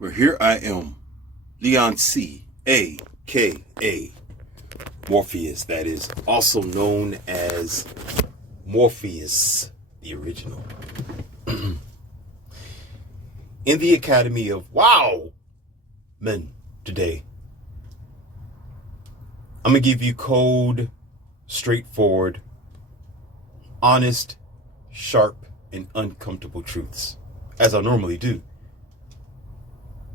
Well, here I am, Leon C., a.k.a. Morpheus, that is also known as Morpheus, the original. In the Academy of Wow Men today, I'm going to give you cold, straightforward, honest, sharp, and uncomfortable truths, as I normally do.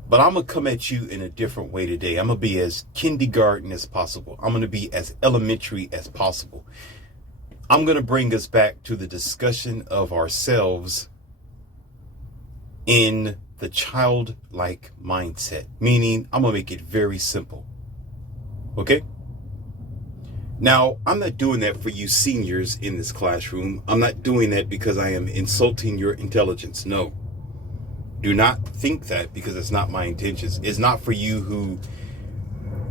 But I'm going to come at you in a different way today. I'm going to be as kindergarten as possible. I'm going to be as elementary as possible. I'm going to bring us back to the discussion of ourselves in the childlike mindset, meaning I'm going to make it very simple. Okay? Now, I'm not doing that for you seniors in this classroom. I'm not doing that because I am insulting your intelligence. No. Do not think that, because it's not my intentions. It's not for you who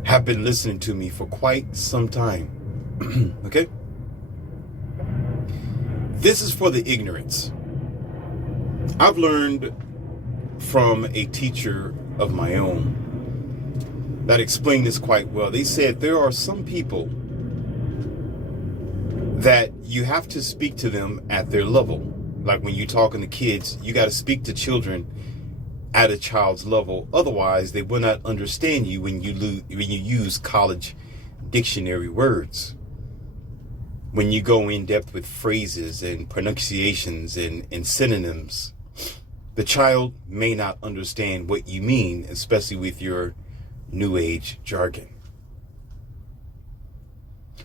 have been listening to me for quite some time. Okay? This is for the ignorance. I've learned from a teacher of my own that explained this quite well. They said there are some people that you have to speak to them at their level. Like when you're talking to kids, you got to speak to children at a child's level. Otherwise, they will not understand you when you use college dictionary words. When you go in depth with phrases and pronunciations and synonyms, the child may not understand what you mean, especially with your new age jargon.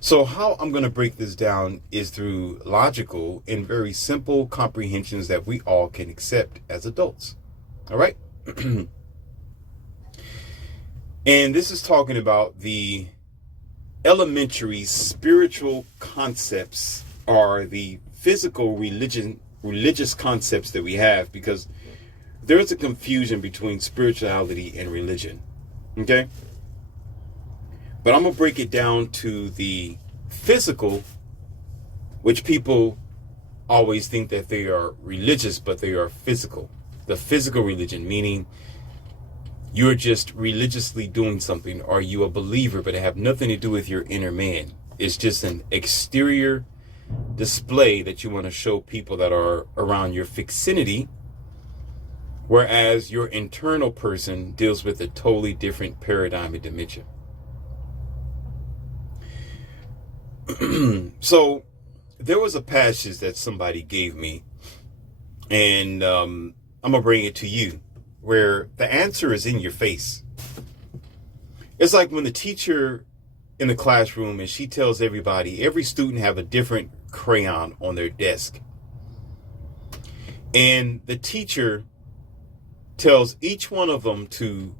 So how I'm going to break this down is through logical and very simple comprehensions that we all can accept as adults. All right? And this is talking about the elementary spiritual concepts, or the physical religious concepts that we have, because there's a confusion between spirituality and religion. Okay? But I'm going to break it down to the physical, which people always think that they are religious, but they are physical. The physical religion, meaning you're just religiously doing something, or you a believer, but it have nothing to do with your inner man. It's just an exterior display that you want to show people that are around your vicinity, whereas your internal person deals with a totally different paradigm and dimension. So there was a passage that somebody gave me, and I'm going to bring it to you, where the answer is in your face. It's like when the teacher in the classroom, and she tells everybody, every student have a different crayon on their desk. And the teacher tells each one of them to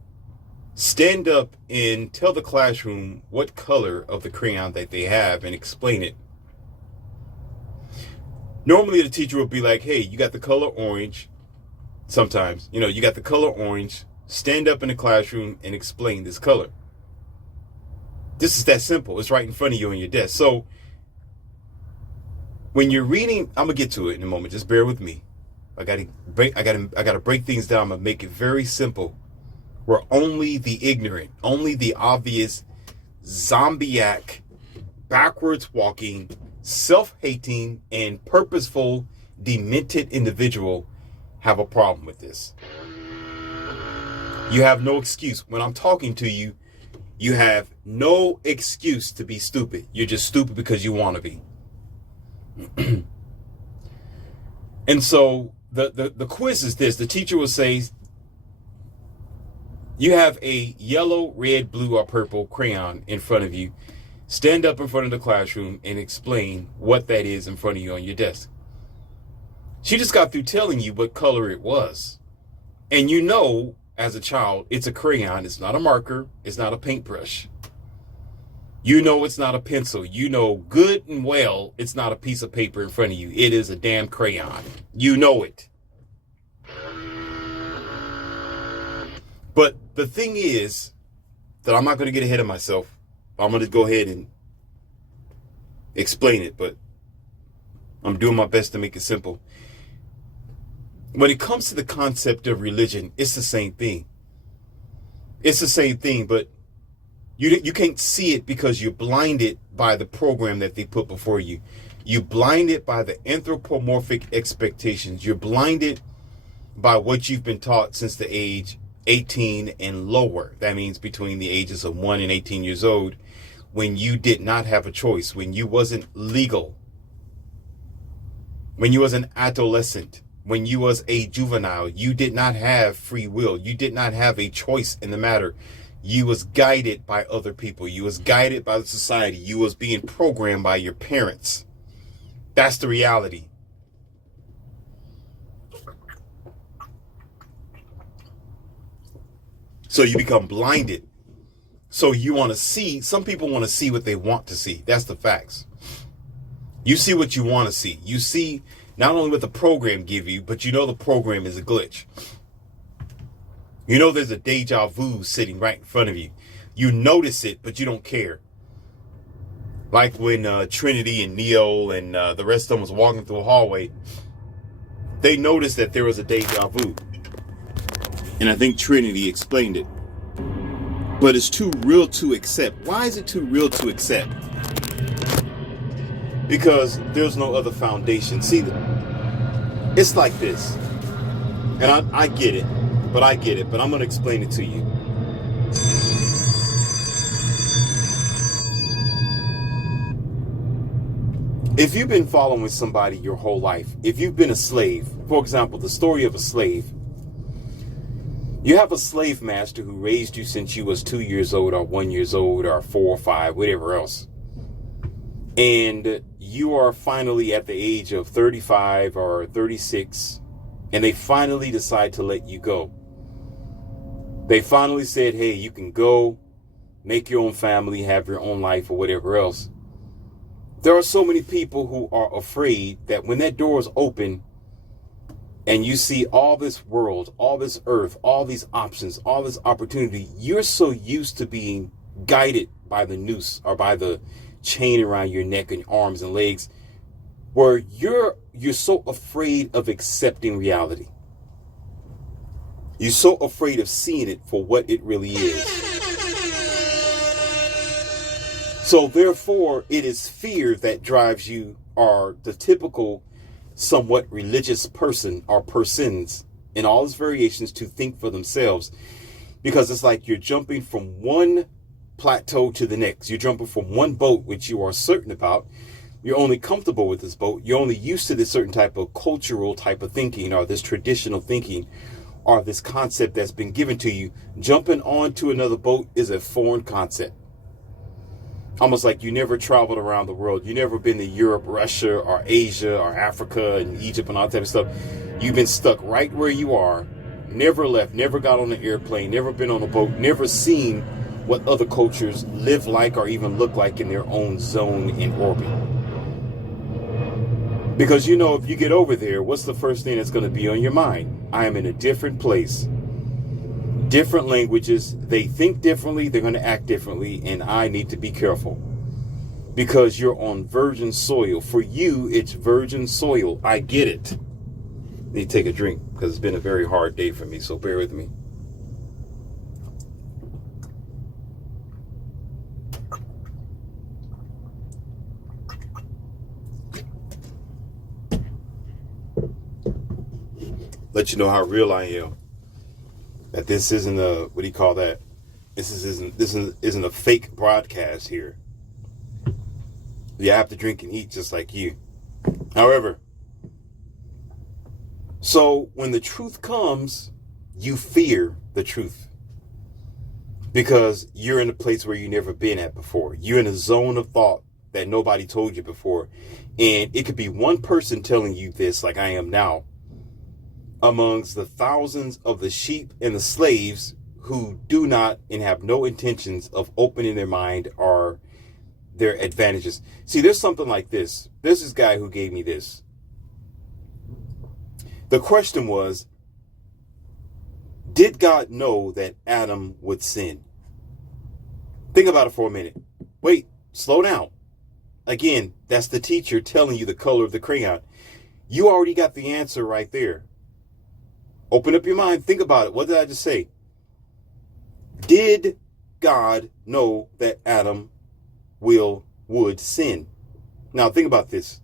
stand up and tell the classroom what color of the crayon that they have and explain it. Normally the teacher will be like, hey, you got the color orange. Sometimes, you got the color orange. Stand up in the classroom and explain this color. This is that simple. It's right in front of you on your desk. So when you're reading, I'm gonna get to it in a moment. Just bear with me. I gotta break things down. I'm gonna make it very simple, where only the ignorant, only the obvious, zombiac, backwards walking, self-hating, and purposeful, demented individual have a problem with this. You have no excuse. When I'm talking to you, you have no excuse to be stupid. You're just stupid because you want to be. And so the quiz is this. The teacher will say, you have a yellow, red, blue, or purple crayon in front of you. Stand up in front of the classroom and explain what that is in front of you on your desk. She just got through telling you what color it was. And as a child, it's a crayon. It's not a marker. It's not a paintbrush. It's not a pencil. Good and well, it's not a piece of paper in front of you. It is a damn crayon. You know it. But the thing is that I'm not going to get ahead of myself. I'm going to go ahead and explain it, but I'm doing my best to make it simple. When it comes to the concept of religion, it's the same thing. It's the same thing, but you can't see it because you're blinded by the program that they put before you. You're blinded by the anthropomorphic expectations. You're blinded by what you've been taught since the age 18 and lower. That means between the ages of 1 and 18 years old, when you did not have a choice, when you wasn't legal, when you was an adolescent, when you was a juvenile, you did not have free will. You did not have a choice in the matter. You was guided by other people. You was guided by the society. You was being programmed by your parents. That's the reality. So you become blinded. So you want to see, some people want to see what they want to see. That's the facts. You see what you want to see. You see not only what the program give you, but you know the program is a glitch. You know there's a deja vu sitting right in front of you. You notice it, but you don't care. Like when Trinity and Neo and the rest of them was walking through a hallway, they noticed that there was a deja vu. And I think Trinity explained it. But it's too real to accept. Why is it too real to accept? Because there's no other foundation. See, it's like this. And I get it. But I'm going to explain it to you. If you've been following somebody your whole life, if you've been a slave, for example, the story of a slave, you have a slave master who raised you since you was 2 years old or 1 year old or 4 or 5, whatever else. And you are finally at the age of 35 or 36, and they finally decide to let you go. They finally said, hey, you can go, make your own family, have your own life or whatever else. There are so many people who are afraid that when that door is open and you see all this world, all this earth, all these options, all this opportunity, you're so used to being guided by the noose or by the chain around your neck and arms and legs, where you're so afraid of accepting reality. You're so afraid of seeing it for what it really is. So therefore, it is fear that drives you, or the typical somewhat religious person or persons in all its variations, to think for themselves. Because it's like you're jumping from one plateau to the next. You're jumping from one boat, which you are certain about. You're only comfortable with this boat. You're only used to this certain type of cultural type of thinking, or this traditional thinking, or this concept that's been given to you. Jumping onto another boat is a foreign concept. Almost like you never traveled around the world. You never been to Europe, Russia, or Asia, or Africa, and Egypt, and all that type of stuff. You've been stuck right where you are. Never left, never got on an airplane, never been on a boat, never seen what other cultures live like or even look like in their own zone in orbit. Because you know, if you get over there, what's the first thing that's going to be on your mind? I am in a different place. Different languages. They think differently. They're going to act differently. And I need to be careful. Because you're on virgin soil. For you, it's virgin soil. I get it. Need to take a drink because it's been a very hard day for me. So bear with me. Let you know how real I am. That this isn't a, what do you call that? This isn't a fake broadcast here. You have to drink and eat just like you. However, so when the truth comes, you fear the truth. Because you're in a place where you've never been at before. You're in a zone of thought that nobody told you before. And it could be one person telling you this, like I am now, amongst the thousands of the sheep and the slaves who do not and have no intentions of opening their mind or their advantages. See, there's something like this. There's this guy who gave me this. The question was, did God know that Adam would sin? Think about it for a minute. Wait, slow down. Again, that's the teacher telling you the color of the crayon. You already got the answer right there. Open up your mind. Think about it. What did I just say? Did God know that Adam would sin? Now think about this.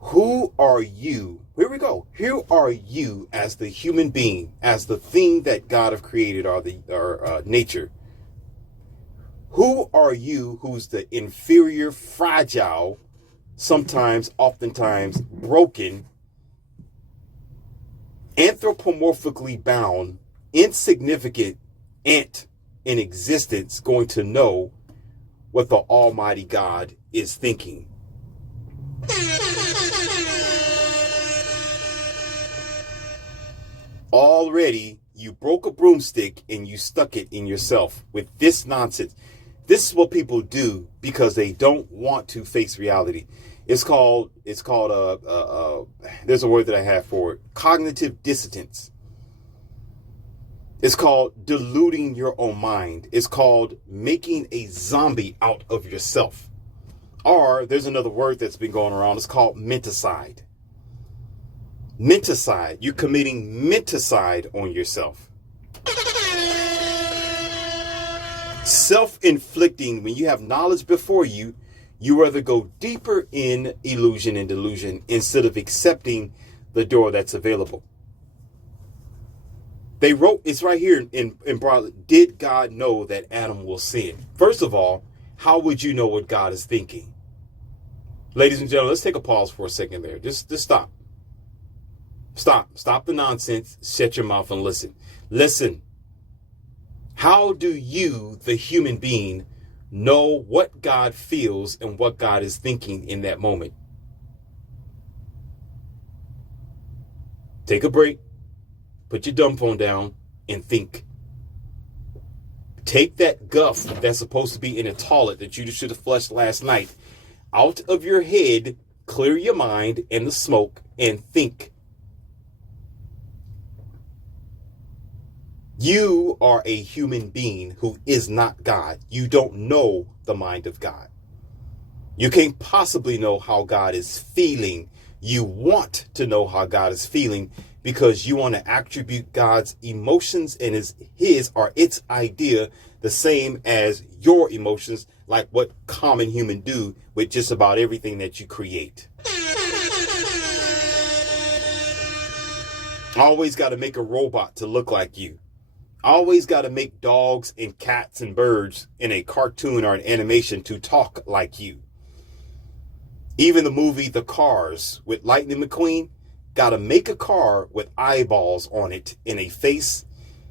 Who are you? Here we go. Who are you as the human being, as the thing that God have created, or nature? Who are you who's the inferior, fragile, sometimes, oftentimes broken, anthropomorphically bound, insignificant ant in existence going to know what the Almighty God is thinking? Already, you broke a broomstick and you stuck it in yourself with this nonsense. This is what people do because they don't want to face reality. It's called there's a word that I have for it, cognitive dissonance. It's called deluding your own mind. It's called making a zombie out of yourself. Or there's another word that's been going around. It's called menticide. Menticide. You're committing menticide on yourself. Self-inflicting. When you have knowledge before you, you rather go deeper in illusion and delusion instead of accepting the door that's available. They wrote, it's right here in broadly, did God know that Adam will sin? First of all, how would you know what God is thinking? Ladies and gentlemen, let's take a pause for a second there. Just stop. Stop the nonsense. Shut your mouth and listen. Listen. How do you, the human being, know what God feels and what God is thinking in that moment? Take a break. Put your dumb phone down and think. Take that guff that's supposed to be in a toilet that you should have flushed last night out of your head, clear your mind and the smoke, and think. You are a human being who is not God. You don't know the mind of God. You can't possibly know how God is feeling. You want to know how God is feeling because you want to attribute God's emotions and his or its idea the same as your emotions, like what common human do with just about everything that you create. Always got to make a robot to look like you. Always got to make dogs and cats and birds in a cartoon or an animation to talk like you. Even the movie The Cars with Lightning McQueen, got to make a car with eyeballs on it in a face,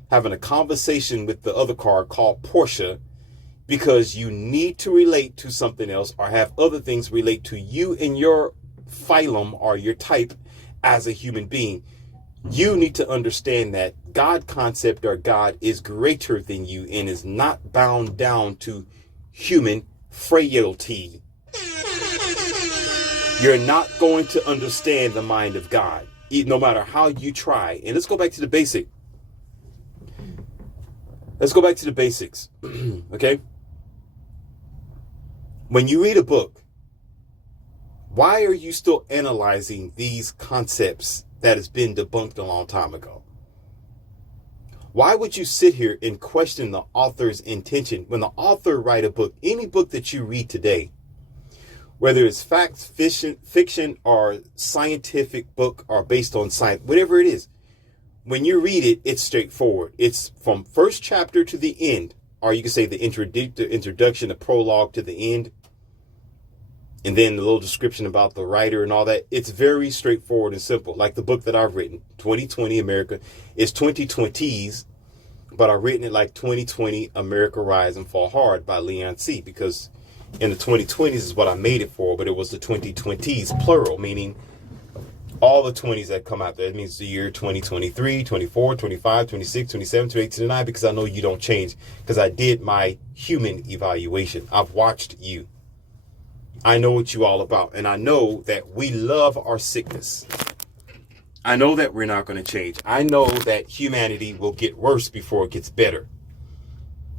having a conversation with the other car called Porsche, because you need to relate to something else or have other things relate to you and your phylum or your type as a human being. You need to understand that God concept or God is greater than you and is not bound down to human frailty. You're not going to understand the mind of God, no matter how you try. And let's go back to the basic. Let's go back to the basics. Okay? When you read a book, why are you still analyzing these concepts that has been debunked a long time ago? Why would you sit here and question the author's intention when the author write a book? Any book that you read today, whether it's fact, fiction, or scientific book, or based on science, whatever it is, when you read it, it's straightforward. It's from first chapter to the end, or you can say the introduction, the prologue to the end, and then the little description about the writer and all that. It's very straightforward and simple. Like the book that I've written, 2020 America, is 2020s, but I've written it like 2020 America Rise and Fall Hard by Leon C. Because in the 2020s is what I made it for, but it was the 2020s plural, meaning all the 20s that come out there. It means the year 2023, 24, 25, 26, 27, 28, 29, because I know you don't change, because I did my human evaluation. I've watched you. I know what you all about, and I know that we love our sickness. I know that we're not going to change. I know that humanity will get worse before it gets better,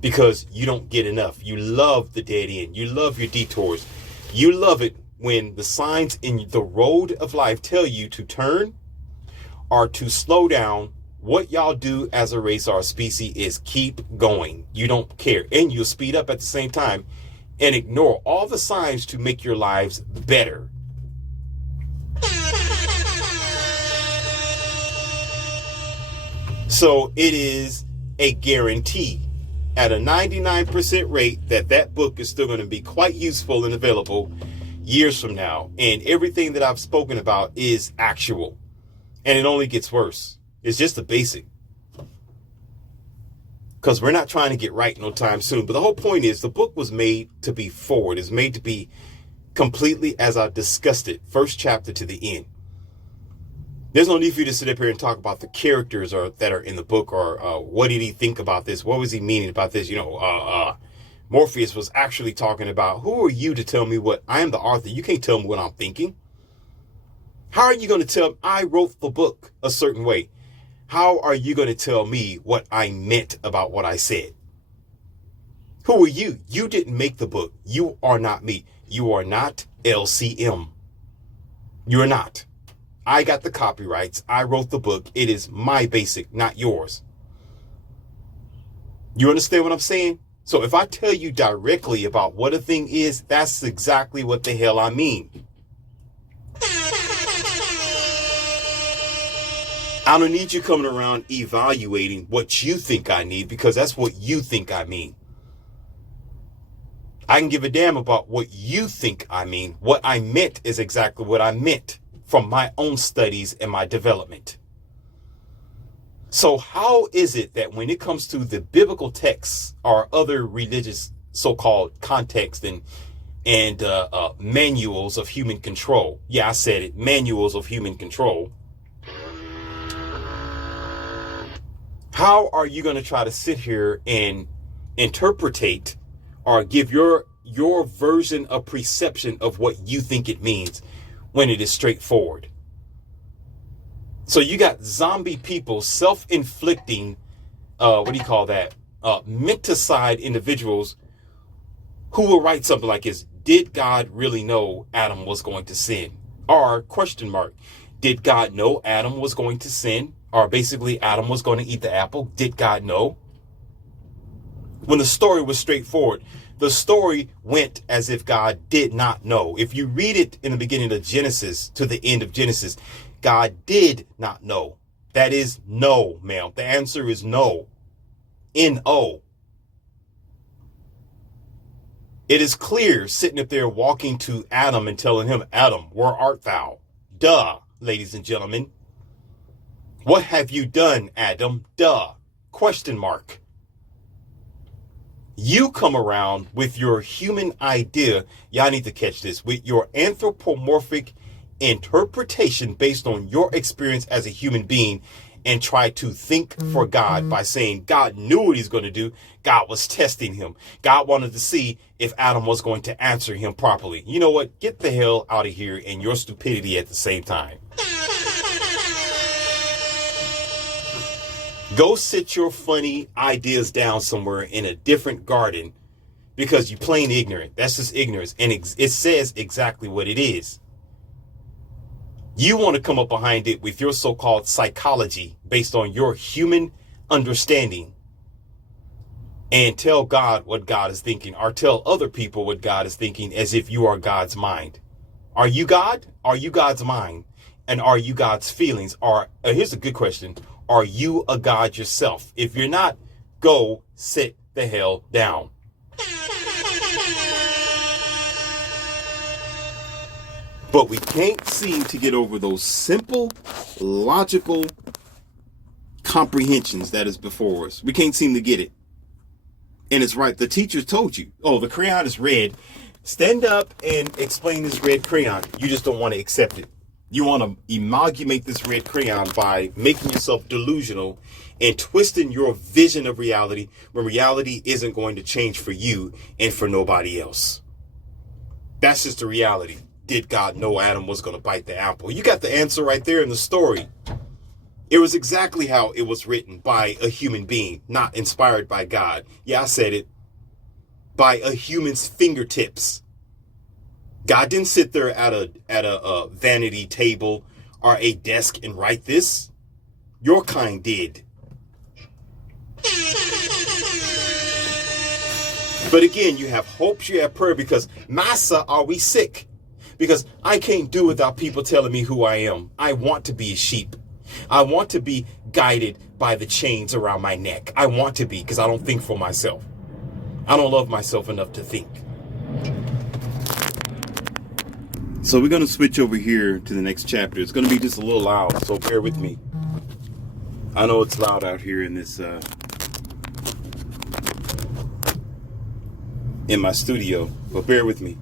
because you don't get enough. You love the dead end. You love your detours. You love it when the signs in the road of life tell you to turn or to slow down what y'all do as a race or a species is keep going. You don't care. And you'll speed up at the same time and ignore all the signs to make your lives better. So it is a guarantee at a 99% rate that book is still going to be quite useful and available years from now. And everything that I've spoken about is actual. And it only gets worse. It's just the basic. Because we're not trying to get right no time soon. But the whole point is the book was made to be forward. It's made to be completely as I discussed it, first chapter to the end. There's no need for you to sit up here and talk about the characters that are in the book or what did he think about this? What was he meaning about this? Morpheus was actually talking about, who are you to tell me what? I am the author. You can't tell me what I'm thinking. How are you going to tell I wrote the book a certain way? How are you going to tell me what I meant about what I said? Who are you? You didn't make the book. You are not me. You are not LCM. You are not. I got the copyrights. I wrote the book. It is my basic, not yours. You understand what I'm saying? So if I tell you directly about what a thing is, that's exactly what the hell I mean. I don't need you coming around evaluating what you think I need, because that's what you think I mean. I can give a damn about what you think I mean. What I meant is exactly what I meant from my own studies and my development. So how is it that when it comes to the biblical texts or other religious so-called context and manuals of human control? Yeah, I said it. Manuals of human control. How are you going to try to sit here and interpretate or give your version of perception of what you think it means when it is straightforward? So you got zombie people, self-inflicting, menticide individuals who will write something like this. Did God really know Adam was going to sin? Or question mark, did God know Adam was going to sin? Or basically Adam was going to eat the apple. Did God know? When the story was straightforward, the story went as if God did not know. If you read it in the beginning of Genesis to the end of Genesis, God did not know. That is no, ma'am. The answer is no. N-O. It is clear sitting up there walking to Adam and telling him, Adam, where art thou? Duh, ladies and gentlemen. What have you done, Adam? Duh. Question mark. You come around with your human idea. Y'all need to catch this. With your anthropomorphic interpretation based on your experience as a human being and try to think for God by saying God knew what he's going to do. God was testing him. God wanted to see if Adam was going to answer him properly. You know what? Get the hell out of here and your stupidity at the same time. Go sit your funny ideas down somewhere in a different garden because you're plain ignorant. That's just ignorance. And it says exactly what it is. You want to come up behind it with your so-called psychology based on your human understanding and tell God what God is thinking, or tell other people what God is thinking as if you are God's mind. Are you God? Are you God's mind? And are you God's feelings? Or here's a good question. Are you a God yourself? If you're not, go sit the hell down. But we can't seem to get over those simple, logical comprehensions that is before us. We can't seem to get it. And it's right. The teacher told you, oh, the crayon is red. Stand up and explain this red crayon. You just don't want to accept it. You want to amalgamate this red crayon by making yourself delusional and twisting your vision of reality when reality isn't going to change for you and for nobody else. That's just the reality. Did God know Adam was going to bite the apple? You got the answer right there in the story. It was exactly how it was written by a human being, not inspired by God. Yeah, I said it. By a human's fingertips. God didn't sit there at a vanity table or a desk and write this. Your kind did. But again, you have hopes, you have prayer, because Massa, are we sick? Because I can't do without people telling me who I am. I want to be a sheep. I want to be guided by the chains around my neck. I want to be, because I don't think for myself. I don't love myself enough to think. So we're going to switch over here to the next chapter. It's going to be just a little loud, so bear with me. I know it's loud out here in this in my studio, but bear with me.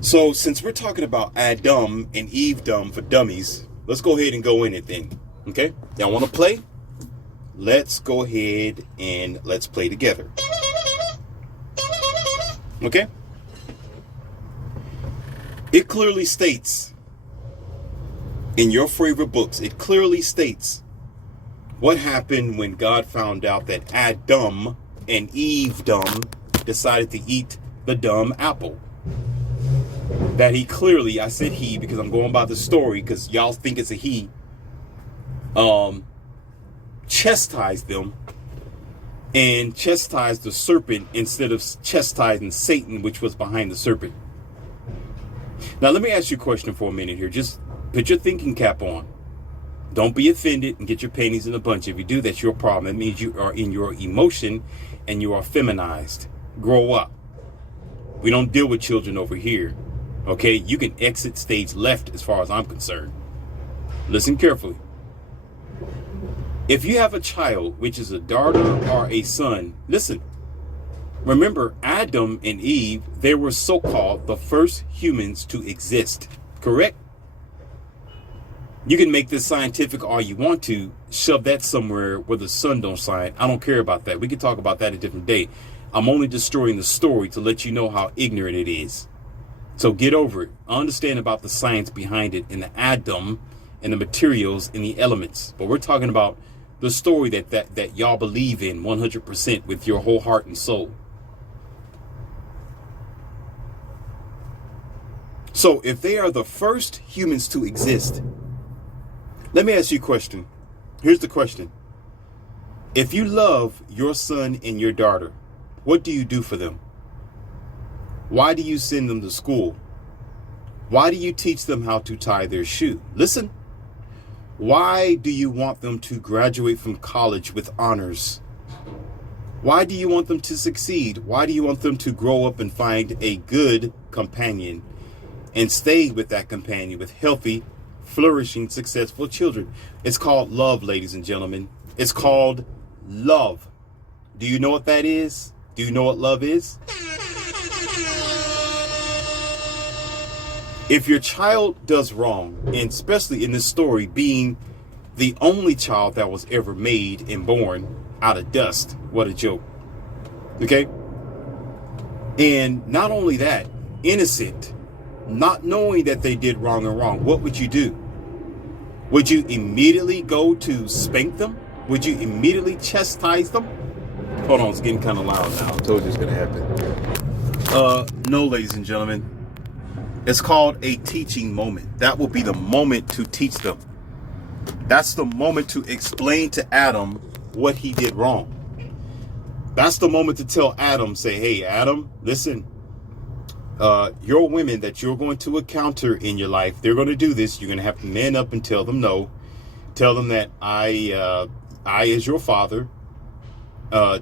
So since we're talking about Adam and Eve-dom for dummies, let's go ahead and go in it then. Okay? Y'all want to play? Let's go ahead and let's play together. Okay? It clearly states in your favorite books, it clearly states what happened when God found out that Adam and Eve-dom decided to eat the dumb apple. That he clearly, I said he because I'm going by the story because y'all think it's a he, chastised them and chastised the serpent instead of chastising Satan, which was behind the serpent. Now, let me ask you a question for a minute here. Just put your thinking cap on. Don't be offended and get your panties in a bunch. If you do, that's your problem. It means you are in your emotion and you are feminized. Grow up. We don't deal with children over here. Okay? You can exit stage left as far as I'm concerned. Listen carefully. If you have a child, which is a daughter or a son, listen. Remember, Adam and Eve, they were so-called the first humans to exist. Correct? You can make this scientific all you want to. Shove that somewhere where the sun don't shine. I don't care about that. We can talk about that a different day. I'm only destroying the story to let you know how ignorant it is. So get over it. Understand about the science behind it and the Adam and the materials and the elements. But we're talking about the story that y'all believe in 100% with your whole heart and soul. So if they are the first humans to exist, let me ask you a question. Here's the question. If you love your son and your daughter, what do you do for them? Why do you send them to school? Why do you teach them how to tie their shoe? Listen. Why do you want them to graduate from college with honors? Why do you want them to succeed? Why do you want them to grow up and find a good companion and stay with that companion with healthy, flourishing, successful children? It's called love, ladies and gentlemen. It's called love. Do you know what that is? Do you know what love is? If your child does wrong, and especially in this story being the only child that was ever made and born out of dust, what a joke. Okay? And not only that, innocent, not knowing that they did wrong and wrong, what would you do? Would you immediately go to spank them? Would you immediately chastise them? Hold on, it's getting kind of loud now. I told you it's going to happen. No, ladies and gentlemen. It's called a teaching moment. That will be the moment to teach them. That's the moment to explain to Adam what he did wrong. That's the moment to tell Adam, say, hey, Adam, listen, your women that you're going to encounter in your life, they're going to do this. You're going to have to man up and tell them no. Tell them that I as your father,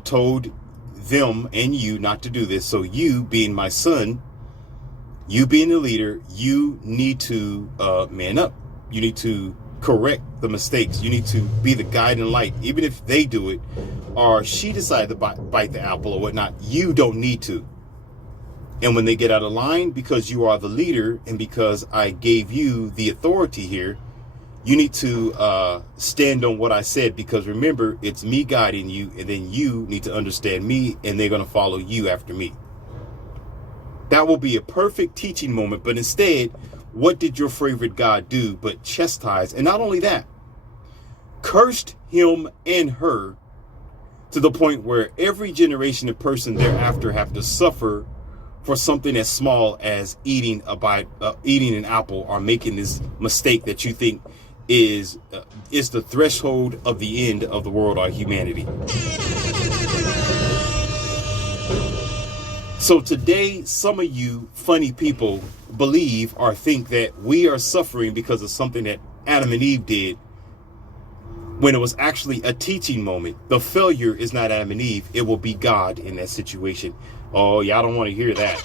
told them and you not to do this. So you, being my son, you being the leader, you need to man up. You need to correct the mistakes. You need to be the guiding light. Even if they do it, or she decided to bite the apple or whatnot, you don't need to. And when they get out of line, because you are the leader and because I gave you the authority here, you need to stand on what I said, because remember, it's me guiding you, and then you need to understand me, and they're going to follow you after me. That will be a perfect teaching moment. But instead, what did your favorite God do but chastise? And not only that, cursed him and her to the point where every generation of person thereafter have to suffer for something as small as eating an apple or making this mistake that you think is the threshold of the end of the world or humanity. So today, some of you funny people believe or think that we are suffering because of something that Adam and Eve did, when it was actually a teaching moment. The failure is not Adam and Eve. It will be God in that situation. Oh, y'all don't want to hear that.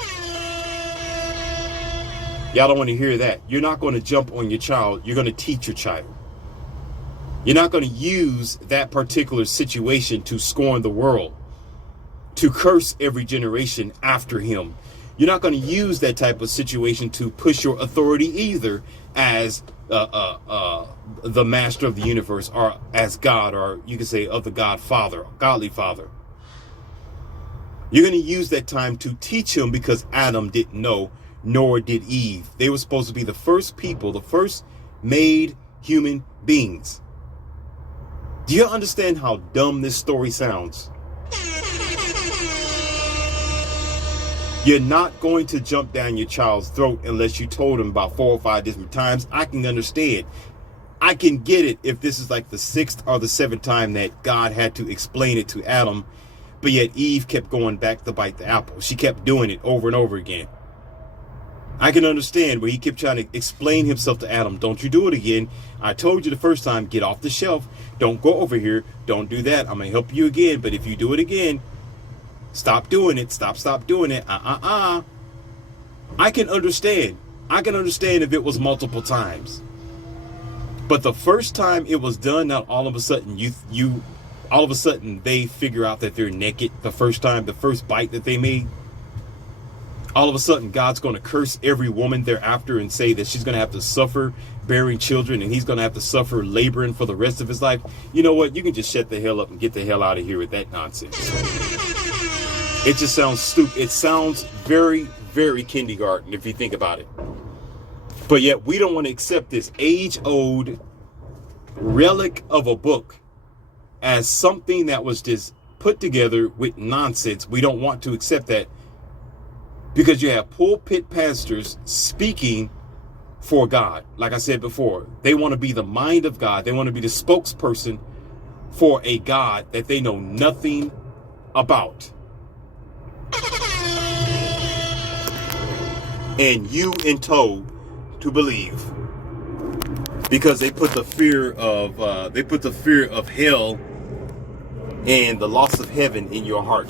Y'all don't want to hear that. You're not going to jump on your child. You're going to teach your child. You're not going to use that particular situation to scorn the world, to curse every generation after him. You're not going to use that type of situation to push your authority either as the master of the universe, or as God, or you could say of the Godfather, godly father. You're going to use that time to teach him, because Adam didn't know, nor did Eve. They were supposed to be the first people, the first made human beings. Do you understand how dumb this story sounds? You're not going to jump down your child's throat unless you told him about 4 or 5 different times. I can understand. I can get it if this is like the 6th or the 7th time that God had to explain it to Adam, but yet Eve kept going back to bite the apple. She kept doing it over and over again. I can understand where he kept trying to explain himself to Adam. Don't you do it again. I told you the first time, get off the shelf. Don't go over here. Don't do that. I'm going to help you again. But if you do it again, stop doing it. Stop doing it. I can understand. I can understand if it was multiple times. But the first time it was done, now all of a sudden all of a sudden they figure out that they're naked. The first time, the first bite that they made, all of a sudden God's going to curse every woman thereafter and say that she's going to have to suffer bearing children, and he's going to have to suffer laboring for the rest of his life. You know what? You can just shut the hell up and get the hell out of here with that nonsense. It just sounds stupid. It sounds very, very kindergarten if you think about it. But yet we don't want to accept this age-old relic of a book as something that was just put together with nonsense. We don't want to accept that, because you have pulpit pastors speaking for God. Like I said before, they want to be the mind of God. They want to be the spokesperson for a God that they know nothing about. And you in tow to believe, because they put the fear of hell and the loss of heaven in your heart.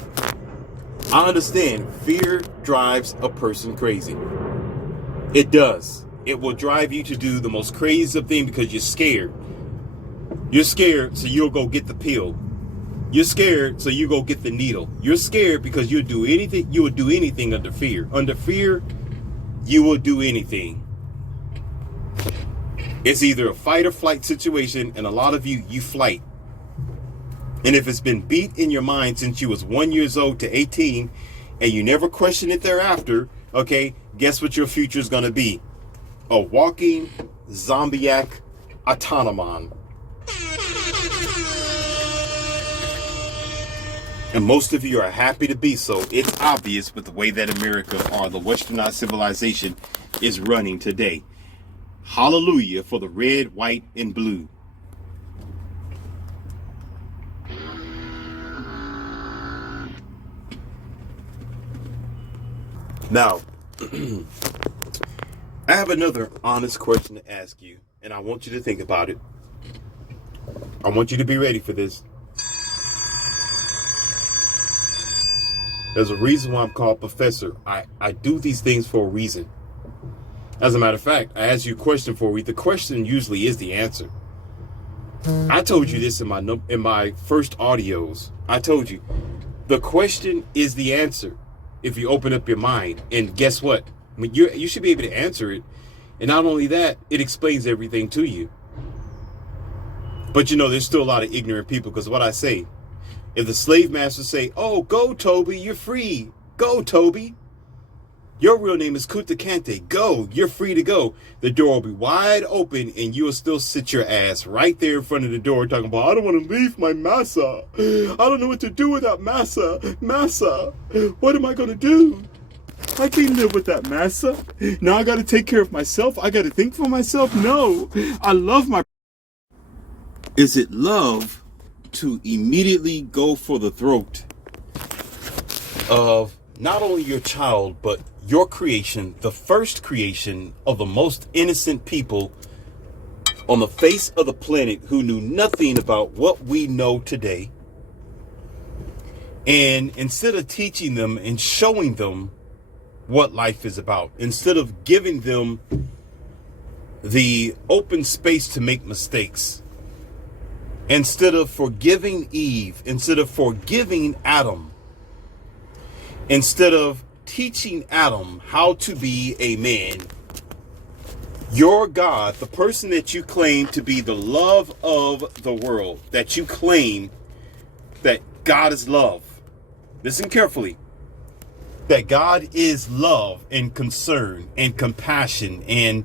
I understand fear drives a person crazy. It does. It will drive you to do the most crazy thing because you're scared. You're scared, so you'll go get the pill. You're scared, so you go get the needle. You're scared because you'll do anything. You will do anything under fear. Under fear, you will do anything. It's either a fight or flight situation, and a lot of you flight. And if it's been beat in your mind since you was 1 year old to 18, and you never question it thereafter, okay, guess what your future is going to be? A walking zombiac autonomon. And most of you are happy to be so. It's obvious with the way that America, or the westernized civilization, is running today. Hallelujah for the red, white, and blue. Now, I have another honest question to ask you, and I want you to think about it. I want you to be ready for this. There's a reason why I'm called Professor. I do these things for a reason. As a matter of fact, I ask you a question for a reason. The question usually is the answer. I told you this in my first audios. I told you, the question is the answer. If you open up your mind, and guess what? I mean, you should be able to answer it. And not only that, it explains everything to you. But you know, there's still a lot of ignorant people, because what I say, if the slave masters say, oh, go Toby, you're free. Go Toby. Your real name is Kunta Kinte. Go, you're free to go. The door will be wide open, and you will still sit your ass right there in front of the door talking about, I don't want to leave my massa. I don't know what to do without massa. Massa, what am I going to do? I can't live with that massa. Now I got to take care of myself. I got to think for myself. No, I love my Is it love to immediately go for the throat of not only your child, but your creation, the first creation of the most innocent people on the face of the planet who knew nothing about what we know today? And instead of teaching them and showing them what life is about, instead of giving them the open space to make mistakes, instead of forgiving Eve, instead of forgiving Adam, instead of teaching Adam how to be a man, your God, the person that you claim to be the love of the world, that you claim that God is love. Listen carefully. That God is love and concern and compassion and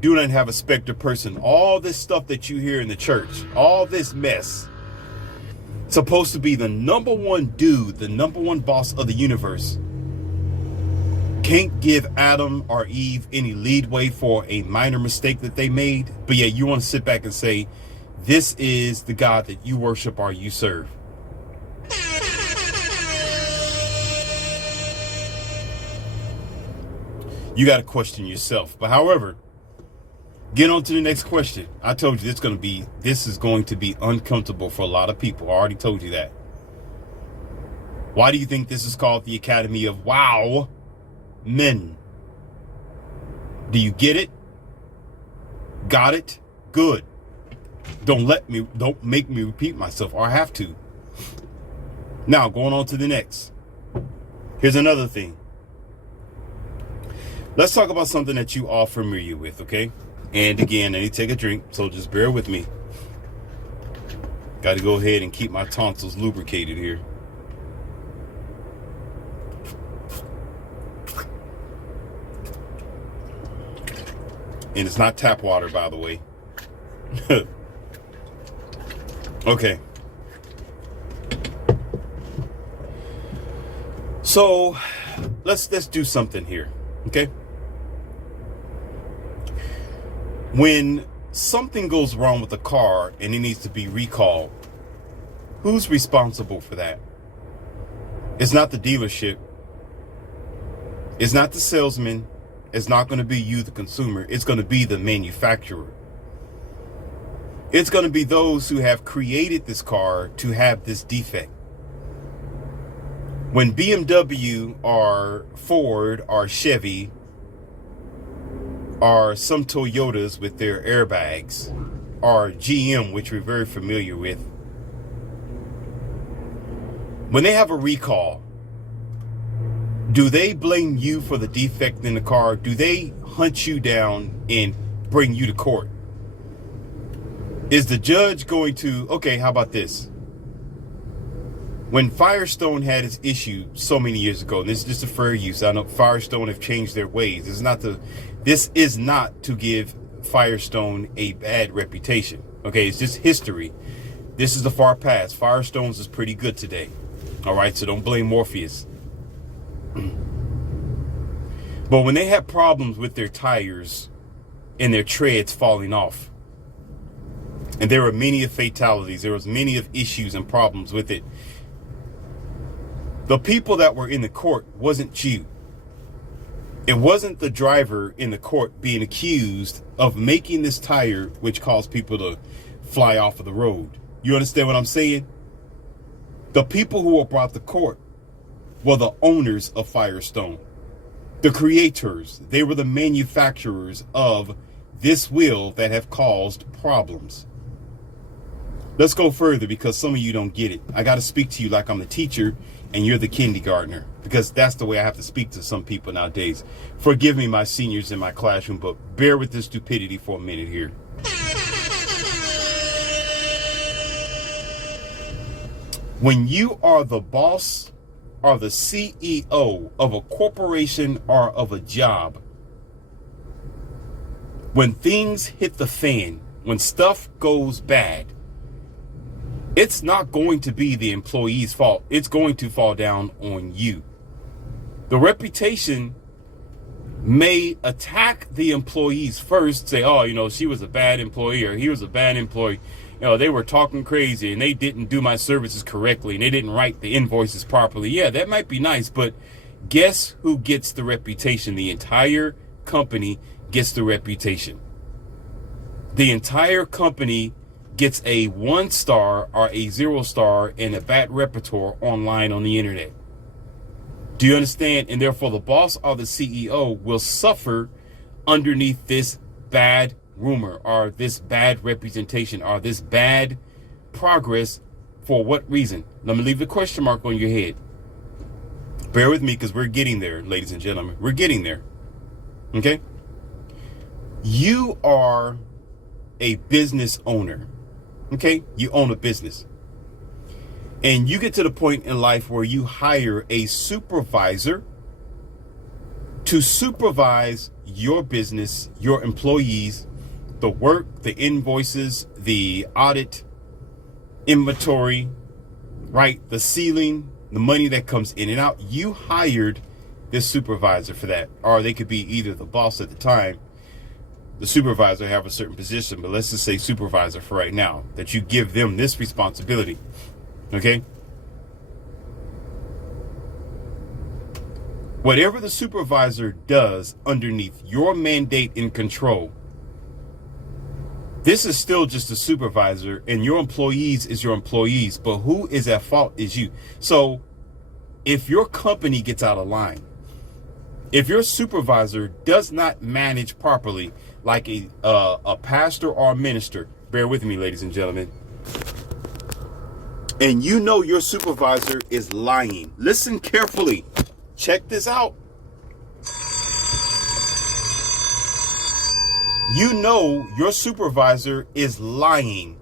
do not have a respect of person. All this stuff that you hear in the church, all this mess, supposed to be the number one dude, the number one boss of the universe, can't give Adam or Eve any leadway for a minor mistake that they made. But yet you want to sit back and say, this is the God that you worship or you serve. You got to question yourself. But however, get on to the next question. I told you this is going to be uncomfortable for a lot of people. I already told you that. Why do you think this is called the Academy of Wow Men? Do you get it? Got it? Good. Don't make me repeat myself, or I have to. Now, going on to the next. Here's another thing. Let's talk about something that you are familiar with, okay? And again, I need to take a drink, so just bear with me. Got to go ahead and keep my tonsils lubricated here. And it's not tap water, by the way. Okay. So let's do something here, okay? When something goes wrong with the car and it needs to be recalled, who's responsible for that? It's not the dealership. It's not the salesman. It's not going to be you, the consumer. It's going to be the manufacturer. It's going to be those who have created this car to have this defect. When BMW or Ford or Chevy or some Toyotas with their airbags, or GM, which we're very familiar with, when they have a recall, do they blame you for the defect in the car? Do they hunt you down and bring you to court? Is the judge going to, okay, how about this? When Firestone had its issue so many years ago, and this is just a fair use. I know Firestone have changed their ways. This is not to give Firestone a bad reputation. Okay, it's just history. This is the far past. Firestone's is pretty good today. All right, so don't blame Morpheus. But when they had problems with their tires and their treads falling off, and there were many of fatalities, there was many of issues and problems with it, the people that were in the court wasn't you. It wasn't the driver in the court being accused of making this tire which caused people to fly off of the road. You understand what I'm saying? The people who were brought to court were the owners of Firestone, the creators. They were the manufacturers of this wheel that have caused problems. Let's go further, because some of you don't get it. I got to speak to you like I'm the teacher and you're the kindergartner, because that's the way I have to speak to some people nowadays. Forgive me, my seniors in my classroom, but bear with this stupidity for a minute here. When you are the boss or the CEO of a corporation or of a job, when things hit the fan, when stuff goes bad, it's not going to be the employee's fault. It's going to fall down on you. The reputation may attack the employees first, say, oh, she was a bad employee or he was a bad employee. They were talking crazy and they didn't do my services correctly and they didn't write the invoices properly. Yeah, that might be nice, but guess who gets the reputation? The entire company gets the reputation. The entire company gets a 1-star or a 0-star and a bad repertoire online on the internet. Do you understand? And therefore the boss or the CEO will suffer underneath this bad rumor or this bad representation or this bad progress. For what reason? Let me leave the question mark on your head. Bear with me because we're getting there, ladies and gentlemen. We're getting there. Okay? You are a business owner. Okay? You own a business. And you get to the point in life where you hire a supervisor to supervise your business, your employees, the work, the invoices, the audit, inventory, right? The ceiling, the money that comes in and out. You hired this supervisor for that. Or they could be either the boss at the time, the supervisor have a certain position, but let's just say supervisor for right now, that you give them this responsibility. Okay? Whatever the supervisor does underneath your mandate and control, this is still just a supervisor, and your employees is your employees, but who is at fault is you. So if your company gets out of line, if your supervisor does not manage properly, like a pastor or a minister, bear with me, ladies and gentlemen, and your supervisor is lying. Listen carefully. Check this out. Your supervisor is lying.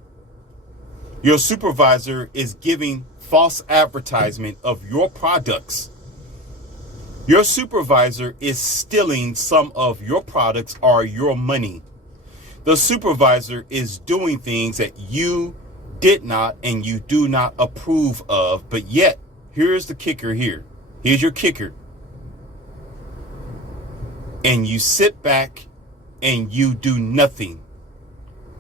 Your supervisor is giving false advertisement of your products. Your supervisor is stealing some of your products or your money. The supervisor is doing things that you did not and you do not approve of, but yet here's the kicker here. Here's your kicker. And you sit back and you do nothing.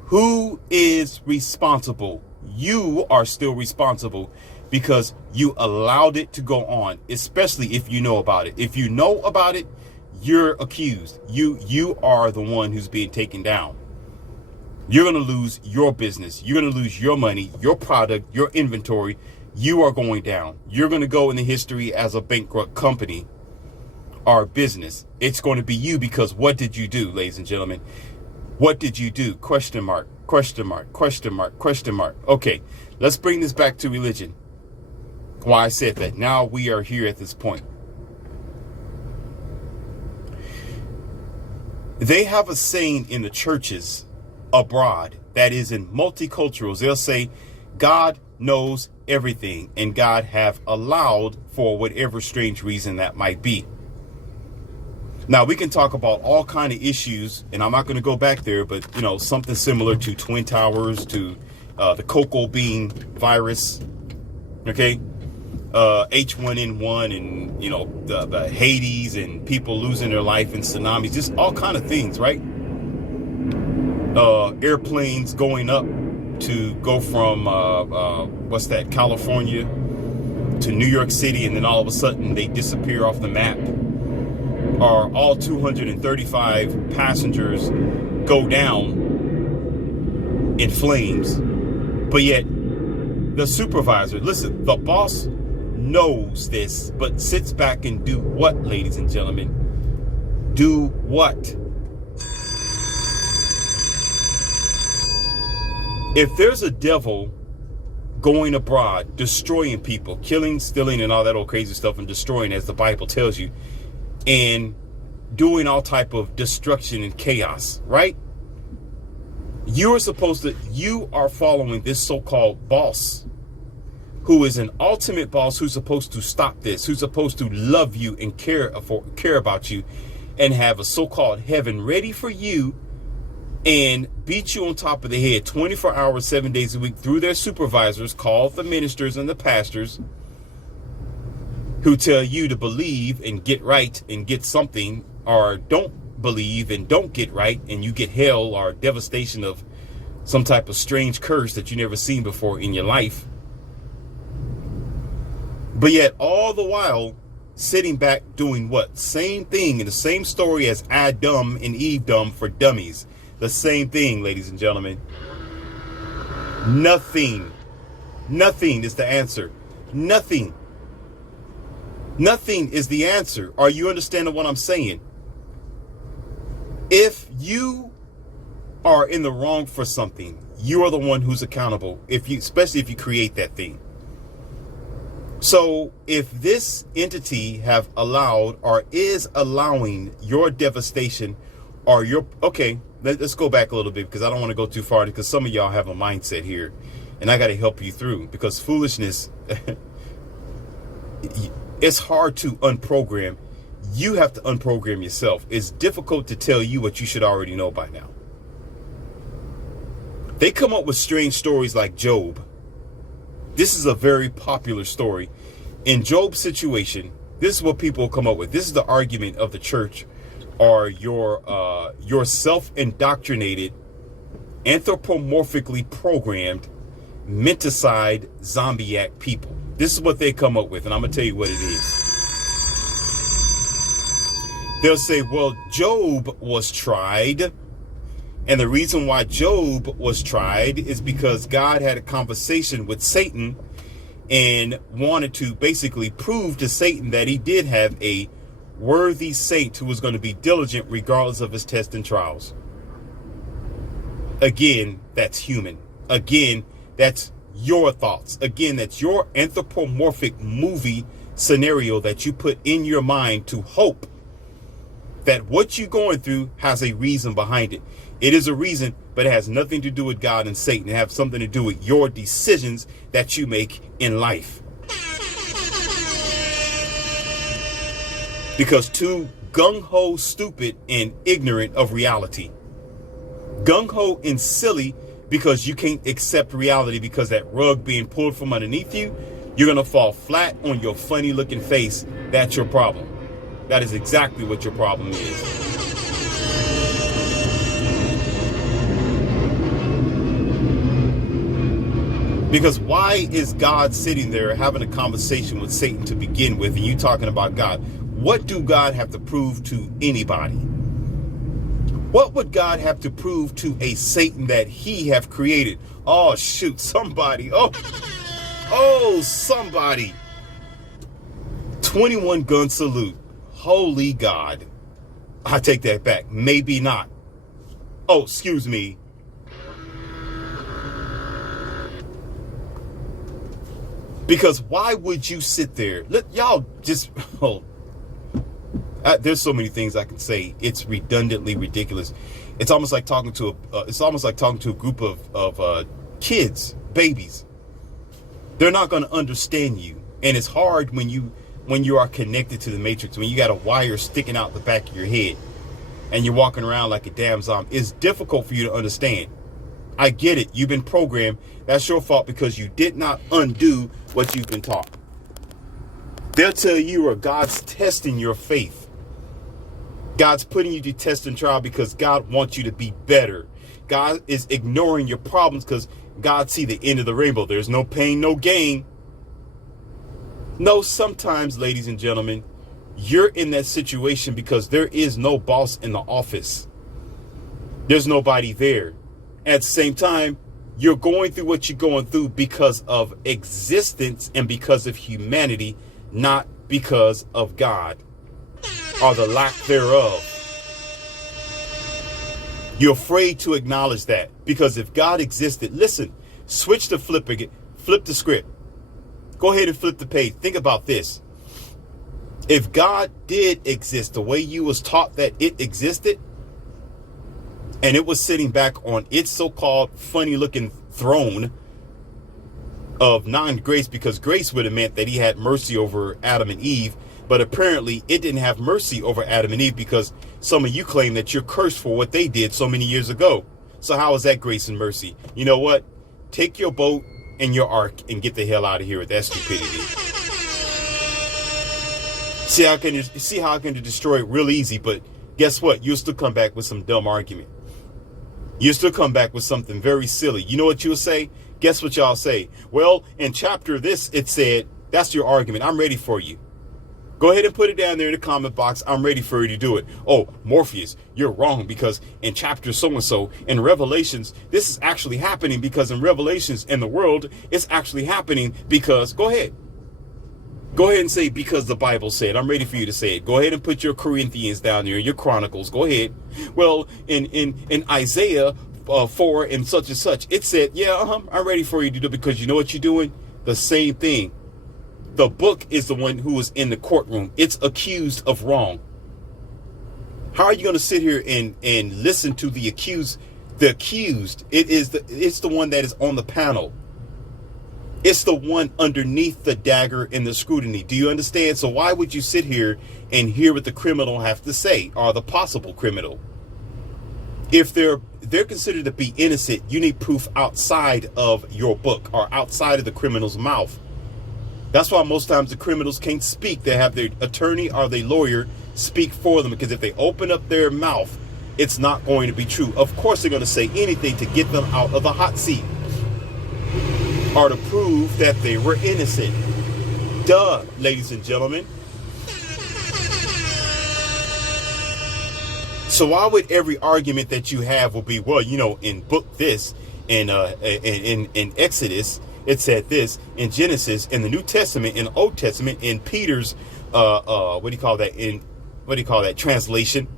Who is responsible? You are still responsible because you allowed it to go on, especially if you know about it. If you know about it, you're accused. You are the one who's being taken down. You're going to lose your business. You're going to lose your money, your product, your inventory. You are going down. You're going to go in the history as a bankrupt company or business. It's going to be you because what did you do, ladies and gentlemen? What did you do? Question mark, question mark, question mark, question mark. Okay, let's bring this back to religion. Why I said that. Now we are here at this point. They have a saying in the churches abroad that is in multiculturals. They'll say God knows everything and God have allowed for whatever strange reason that might be. Now we can talk about all kind of issues, and I'm not going to go back there, but something similar to Twin Towers, to the cocoa bean virus, okay, H1N1, and the Hades, and people losing their life in tsunamis, just all kind of things, right? Airplanes going up to go from California to New York City, and then all of a sudden they disappear off the map. Or all 235 passengers go down in flames. But yet the supervisor, listen, the boss knows this, but sits back and do what, ladies and gentlemen? Do what? If there's a devil going abroad, destroying people, killing, stealing, and all that old crazy stuff, and destroying, as the Bible tells you, and doing all type of destruction and chaos, right? You are following this so-called boss, who is an ultimate boss, who's supposed to stop this, who's supposed to love you and care about you, and have a so-called heaven ready for you, and beat you on top of the head 24 hours, 7 days a week through their supervisors, called the ministers and the pastors, who tell you to believe and get right and get something or don't believe and don't get right, and you get hell or devastation of some type of strange curse that you never seen before in your life. But yet all the while sitting back doing what? Same thing in the same story as Adam and Eve done for dummies. The same thing, ladies and gentlemen. Nothing is the answer. Nothing is the answer. Are you understanding what I'm saying? If you are in the wrong for something, you are the one who's accountable, especially if you create that thing. So if this entity have allowed or is allowing your devastation or let's go back a little bit, because I don't want to go too far, because some of y'all have a mindset here and I got to help you through, because foolishness, it's hard to unprogram. You have to unprogram yourself. It's difficult to tell you what you should already know by now. They come up with strange stories like Job. This is a very popular story. In Job's situation, this is what people come up with. This is the argument of the church or your self-indoctrinated, anthropomorphically programmed, menticide, zombie-act people. This is what they come up with, and I'm going to tell you what it is. They'll say, well, Job was tried. And the reason why Job was tried is because God had a conversation with Satan and wanted to basically prove to Satan that he did have a worthy saint who was going to be diligent regardless of his tests and trials. Again, that's human. Again, that's your thoughts. Again, that's your anthropomorphic movie scenario that you put in your mind to hope that what you're going through has a reason behind it. It is a reason, but it has nothing to do with God and Satan. It has something to do with your decisions that you make in life. Because too gung-ho, stupid, and ignorant of reality. Gung-ho and silly because you can't accept reality, because that rug being pulled from underneath you, you're going to fall flat on your funny looking face. That's your problem. That is exactly what your problem is. Because why is God sitting there having a conversation with Satan to begin with, and you talking about God? What do God have to prove to anybody? What would God have to prove to a Satan that he have created? Oh, shoot, somebody. Oh, somebody. 21 gun salute. Holy God. I take that back. Maybe not. Oh, excuse me. Because why would you sit there? Let y'all just there's so many things I can say. It's redundantly ridiculous. It's almost like talking to a group of kids, babies. They're not going to understand you, and it's hard when you are connected to the matrix, when you got a wire sticking out the back of your head, and you're walking around like a damn zombie. It's difficult for you to understand. I get it. You've been programmed. That's your fault, because you did not undo what you've been taught. They'll tell you, or God's testing your faith. God's putting you to test and trial because God wants you to be better. God is ignoring your problems because God see the end of the rainbow. There's no pain, no gain. No, sometimes, ladies and gentlemen, you're in that situation because there is no boss in the office. There's nobody there. At the same time, you're going through what you're going through because of existence and because of humanity, not because of God or the lack thereof. You're afraid to acknowledge that, because if God existed, listen, switch to flip the script. Go ahead and flip the page. Think about this. If God did exist the way you was taught that it existed, and it was sitting back on its so-called funny-looking throne of non-grace, because grace would have meant that he had mercy over Adam and Eve, but apparently it didn't have mercy over Adam and Eve, because some of you claim that you're cursed for what they did so many years ago. So how is that grace and mercy? You know what? Take your boat and your ark and get the hell out of here with that stupidity. See how I can destroy it real easy, but guess what? You'll still come back with some dumb argument. You'll still come back with something very silly. You know what you'll say? Guess what y'all say? Well, in chapter this, it said, that's your argument. I'm ready for you. Go ahead and put it down there in the comment box. I'm ready for you to do it. Oh, Morpheus, you're wrong because in chapter so-and-so in Revelations, this is actually happening because in Revelations in the world, it's actually happening because, go ahead. Go ahead and say, because the Bible said. I'm ready for you to say it. Go ahead and put your Corinthians down there, your Chronicles. Go ahead. Well, in Isaiah 4 and such, it said, yeah, I'm ready for you to do it because you know what you're doing? The same thing. The book is the one who is in the courtroom. It's accused of wrong. How are you going to sit here and listen to the accused? The accused, it's the one that is on the panel. It's the one underneath the dagger and the scrutiny. Do you understand? So why would you sit here and hear what the criminal have to say, or the possible criminal? If they're considered to be innocent, you need proof outside of your book or outside of the criminal's mouth. That's why most times the criminals can't speak. They have their attorney or their lawyer speak for them, because if they open up their mouth, it's not going to be true. Of course, they're going to say anything to get them out of the hot seat or to prove that they were innocent. Duh, ladies and gentlemen. So why would every argument that you have will be, well, you know, in book this, in Exodus, it said this, in Genesis, in the New Testament, in the Old Testament, in Peter's, translation,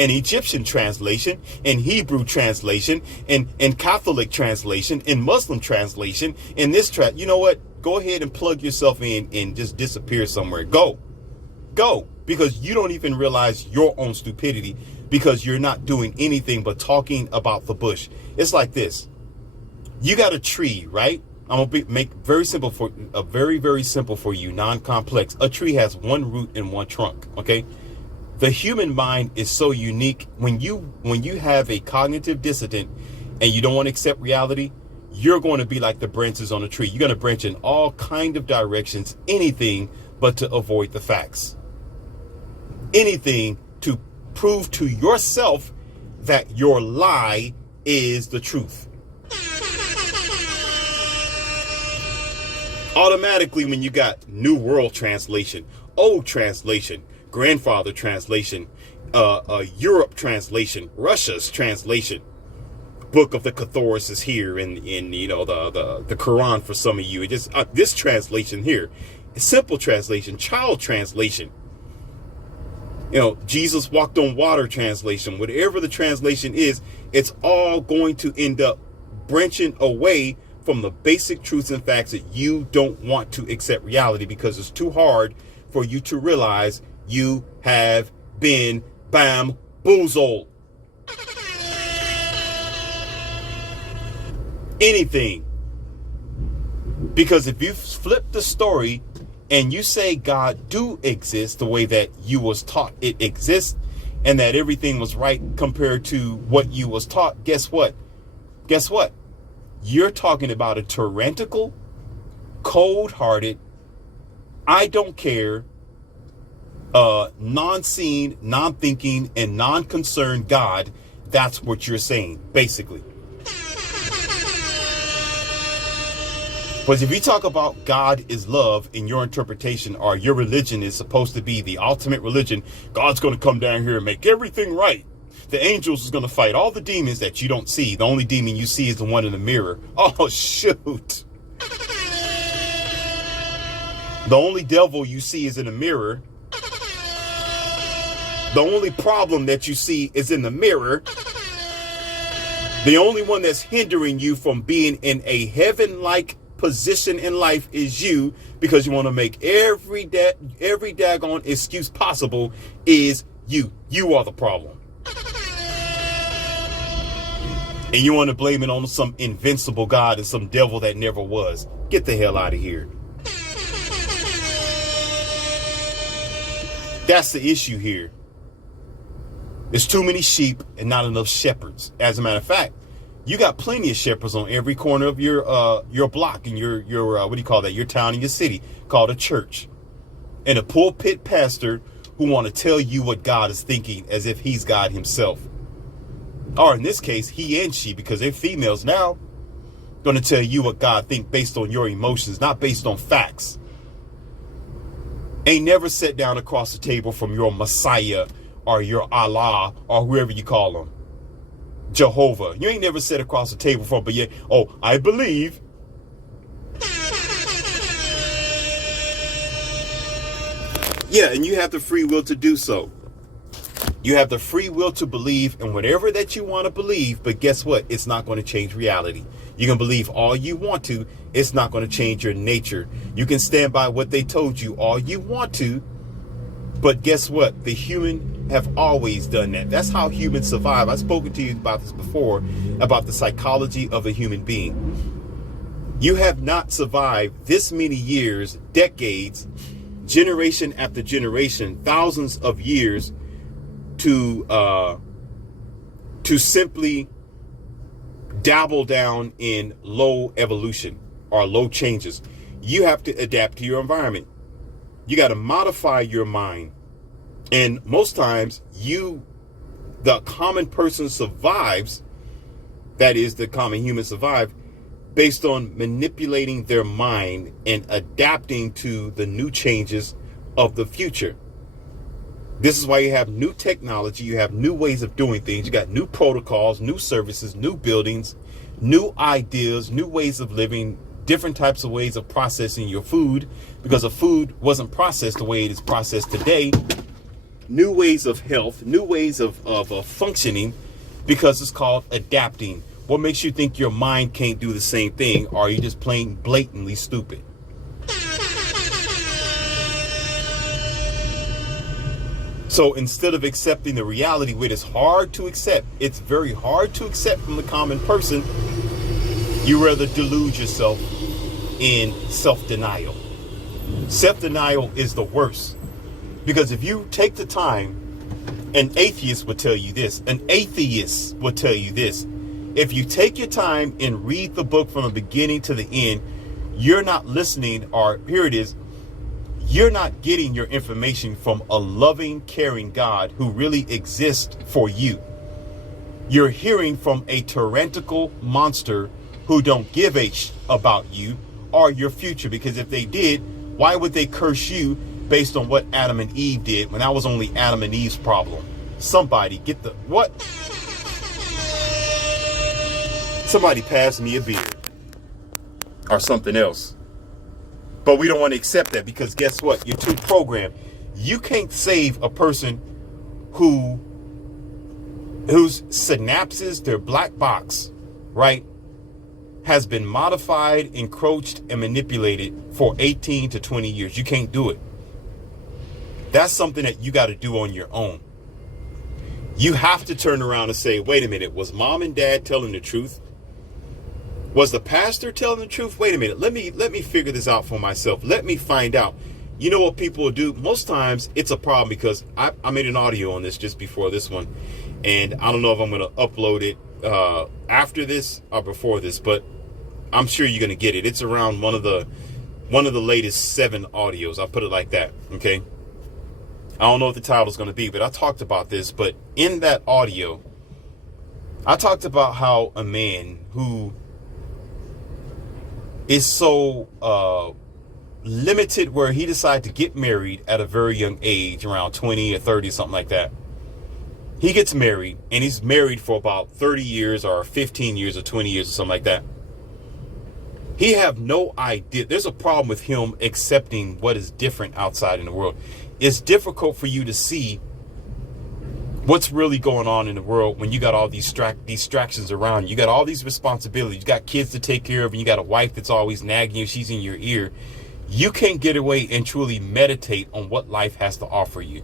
an Egyptian translation, in Hebrew translation, in Catholic translation, in Muslim translation, in this you know what? Go ahead and plug yourself in and just disappear somewhere. Go, because you don't even realize your own stupidity, because you're not doing anything but talking about the bush. It's like this. You got a tree, right? I'm gonna make very simple very simple for you, non-complex. A tree has one root and one trunk. Okay. The human mind is so unique. When you have a cognitive dissident and you don't want to accept reality, you're going to be like the branches on a tree. You're going to branch in all kind of directions, anything but to avoid the facts. Anything to prove to yourself that your lie is the truth. Automatically, when you got New World Translation, Old Translation, Grandfather Translation, Europe Translation, Russia's translation, Book of the Cathoris is here, in you know the Quran for some of you. It just this translation here, simple translation, child translation. You know, Jesus walked on water translation. Whatever the translation is, it's all going to end up branching away from the basic truths and facts that you don't want to accept reality, because it's too hard for you to realize you have been bamboozled. Anything. Because if you flip the story and you say God do exist the way that you was taught it exists, and that everything was right compared to what you was taught, guess what? You're talking about a tyrannical, cold-hearted, I don't care, non-seen, non-thinking, and non-concerned God. That's what you're saying, basically. But if you talk about God is love in your interpretation, or your religion is supposed to be the ultimate religion, God's going to come down here and make everything right. The angels is going to fight all the demons that you don't see. The only demon you see is the one in the mirror. Oh, shoot. The only devil you see is in the mirror. The only problem that you see is in the mirror. The only one that's hindering you from being in a heaven-like position in life is you, because you want to make every daggone excuse possible is you. You are the problem. And you want to blame it on some invincible God and some devil that never was. Get the hell out of here. That's the issue here. There's too many sheep and not enough shepherds. As a matter of fact, you got plenty of shepherds on every corner of your block and your what do you call that? Your town and your city, called a church. And a pulpit pastor who want to tell you what God is thinking as if he's God himself. Or in this case, he and she, because they're females now, going to tell you what God thinks based on your emotions, not based on facts. Ain't never sat down across the table from your Messiah or your Allah or whoever you call them. Jehovah. You ain't never sat across the table from, but yet, oh, I believe. Yeah, and you have the free will to do so. You have the free will to believe in whatever that you want to believe, but guess what? It's not going to change reality. You can believe all you want to. It's not going to change your nature. You can stand by what they told you all you want to, but guess what? The human have always done that. That's how humans survive. I've spoken to you about this before, about the psychology of a human being. You have not survived this many years, decades, generation after generation, thousands of years to simply dabble down in low evolution or low changes. You have to adapt to your environment. You got to modify your mind. And most times the common person survives, that is, the common human survive, based on manipulating their mind and adapting to the new changes of the future. This is why you have new technology, you have new ways of doing things, you got new protocols, new services, new buildings, new ideas, new ways of living, different types of ways of processing your food, because the food wasn't processed the way it is processed today. New ways of health, new ways of functioning, because it's called adapting. What makes you think your mind can't do the same thing? Or are you just plain blatantly stupid? So instead of accepting the reality, which is hard to accept, it's very hard to accept from the common person, you rather delude yourself in self-denial. Self-denial is the worst. Because if you take the time, an atheist would tell you this. An atheist would tell you this. If you take your time and read the book from the beginning to the end, you're not listening, or here it is, you're not getting your information from a loving, caring God who really exists for you. You're hearing from a tyrannical monster who don't give a about you or your future. Because if they did, why would they curse you based on what Adam and Eve did when that was only Adam and Eve's problem? Somebody get the what? Somebody pass me a beer or something else. But we don't want to accept that, because guess what? You're too programmed. You can't save a person whose synapses, their black box, right, has been modified, encroached, and manipulated for 18 to 20 years. You can't do it. That's something that you got to do on your own. You have to turn around and say, wait a minute, was mom and dad telling the truth? Was the pastor telling the truth? Wait a minute, let me figure this out for myself. Let me find out. You know what people will do? Most times it's a problem, because I made an audio on this just before this one, and I don't know if I'm going to upload it after this or before this, but I'm sure you're going to get it. It's around one of the latest 7 audios. I'll put it like that. Okay. I don't know what the title is going to be, but I talked about this. But in that audio, I talked about how a man who is so limited, where he decided to get married at a very young age, around 20 or 30, something like that. He gets married, and he's married for about 30 years or 15 years or 20 years or something like that. He have no idea. There's a problem with him accepting what is different outside in the world. It's difficult for you to see what's really going on in the world when you got all these distractions around you. You got all these responsibilities. You got kids to take care of, and you got a wife that's always nagging you. She's in your ear. You can't get away and truly meditate on what life has to offer you.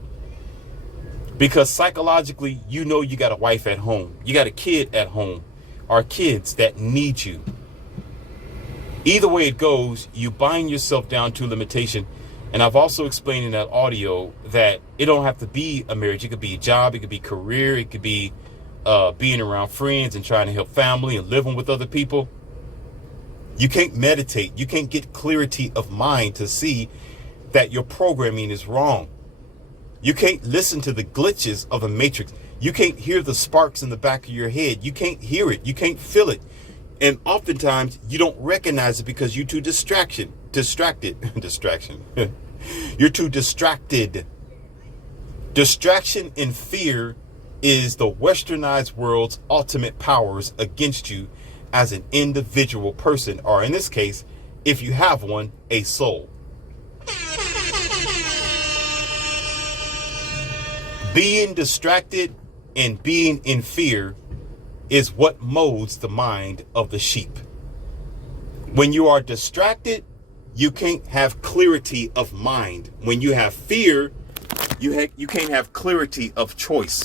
Because psychologically, you know you got a wife at home. You got a kid at home, or kids that need you. Either way it goes, you bind yourself down to limitation. And I've also explained in that audio that it don't have to be a marriage. It could be a job. It could be career. It could be being around friends and trying to help family and living with other people. You can't meditate. You can't get clarity of mind to see that your programming is wrong. You can't listen to the glitches of the matrix. You can't hear the sparks in the back of your head. You can't hear it. You can't feel it. And oftentimes you don't recognize it because you're too distracted. You're too distracted. Distraction and fear is the westernized world's ultimate powers against you as an individual person, or in this case, if you have one, a soul. Being distracted and being in fear is what molds the mind of the sheep. When you are distracted, you can't have clarity of mind. When you have fear, you can't have clarity of choice.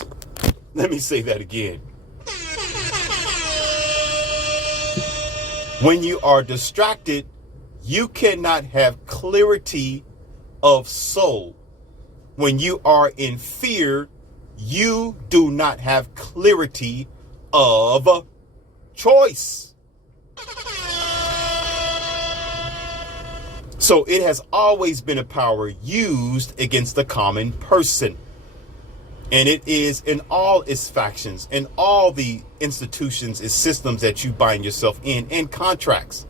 Let me say that again. When you are distracted, you cannot have clarity of soul. When you are in fear, you do not have clarity of choice. So it has always been a power used against the common person. And it is in all its factions, in all the institutions and systems that you bind yourself in, and contracts.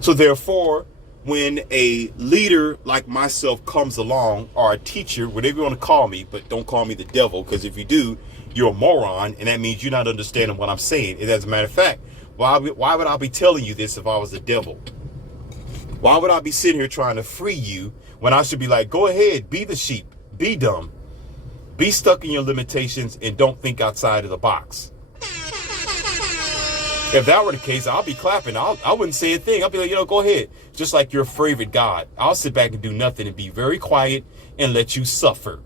So therefore, when a leader like myself comes along, or a teacher, whatever you want to call me, but don't call me the devil, because if you do, you're a moron, and that means you're not understanding what I'm saying. And as a matter of fact, why would I be telling you this if I was the devil? Why would I be sitting here trying to free you when I should be like, go ahead, be the sheep, be dumb, be stuck in your limitations, and don't think outside of the box? If that were the case, I'll be clapping. I wouldn't say a thing. I'll be like, go ahead. Just like your favorite God. I'll sit back and do nothing and be very quiet and let you suffer.